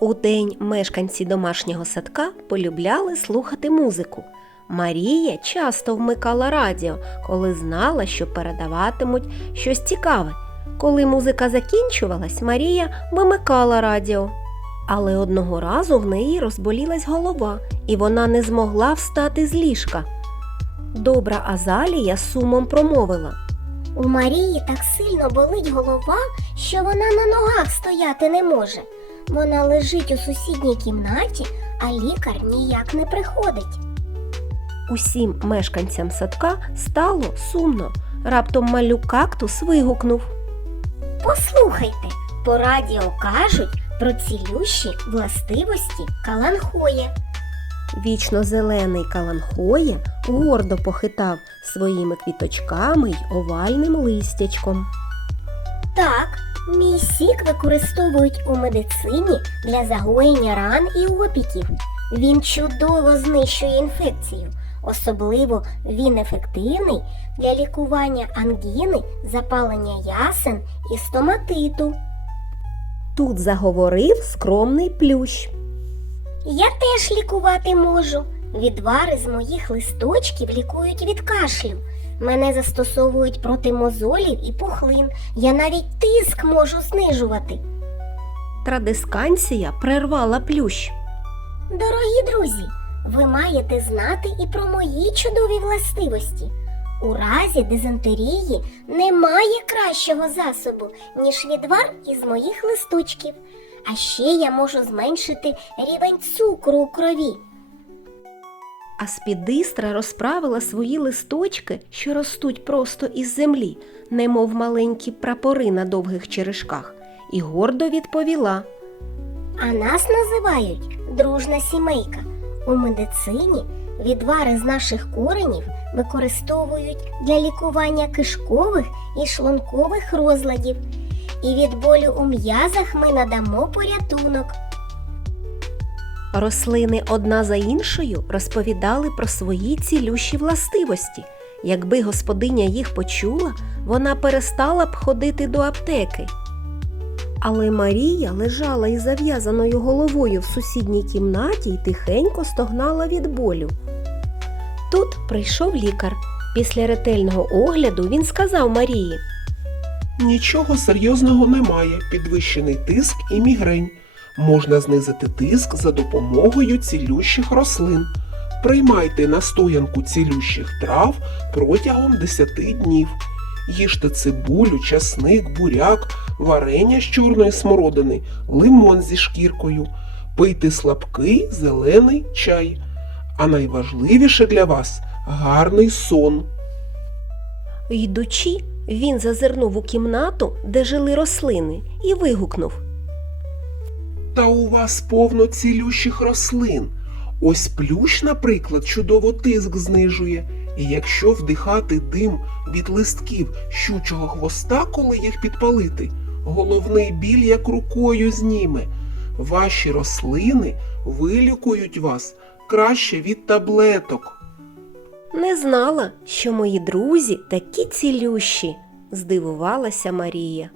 Удень мешканці домашнього садка полюбляли слухати музику. Марія часто вмикала радіо, коли знала, що передаватимуть щось цікаве. Коли музика закінчувалась, Марія вимикала радіо. Але одного разу в неї розболілась голова, і вона не змогла встати з ліжка. Добра Азалія сумом промовила. У Марії так сильно болить голова, що вона на ногах стояти не може. Вона лежить у сусідній кімнаті, а лікар ніяк не приходить. Усім мешканцям садка стало сумно. Раптом малюк кактус вигукнув. Послухайте, по радіо кажуть про цілющі властивості каланхоя. Вічно-зелений каланхоє гордо похитав своїми квіточками й овальним листячком. Так, мій сік використовують у медицині для загоєння ран і опіків. Він чудово знищує інфекцію. Особливо він ефективний для лікування ангіни, запалення ясен і стоматиту. Тут заговорив скромний плющ. Я теж лікувати можу. Відвари з моїх листочків лікують від кашлю. Мене застосовують проти мозолів і пухлин. Я навіть тиск можу знижувати. Традисканція прервала плющ. Дорогі друзі, ви маєте знати і про мої чудові властивості. У разі дизентерії немає кращого засобу, ніж відвар із моїх листочків. А ще я можу зменшити рівень цукру у крові. А спідистра розправила свої листочки, що ростуть просто із землі, немов маленькі прапори на довгих черешках, і гордо відповіла. А нас називають дружна сімейка. У медицині відвари з наших коренів використовують для лікування кишкових і шлункових розладів. І від болю у м'язах ми надамо порятунок. Рослини одна за іншою розповідали про свої цілющі властивості. Якби господиня їх почула, вона перестала б ходити до аптеки. Але Марія лежала із зав'язаною головою в сусідній кімнаті і тихенько стогнала від болю. Тут прийшов лікар. Після ретельного огляду він сказав Марії. Нічого серйозного немає, підвищений тиск і мігрень. Можна знизити тиск за допомогою цілющих рослин. Приймайте настоянку цілющих трав протягом 10 днів. Їжте цибулю, часник, буряк, варення з чорної смородини, лимон зі шкіркою. Пийте слабкий зелений чай. А найважливіше для вас гарний сон. Йдучи, він зазирнув у кімнату, де жили рослини, і вигукнув. Та у вас повно цілющих рослин. Ось плющ, наприклад, чудово тиск знижує. І якщо вдихати дим від листків щучого хвоста, коли їх підпалити, головний біль як рукою зніме. Ваші рослини вилікують вас краще від таблеток. Не знала, що мої друзі такі цілющі, здивувалася Марія.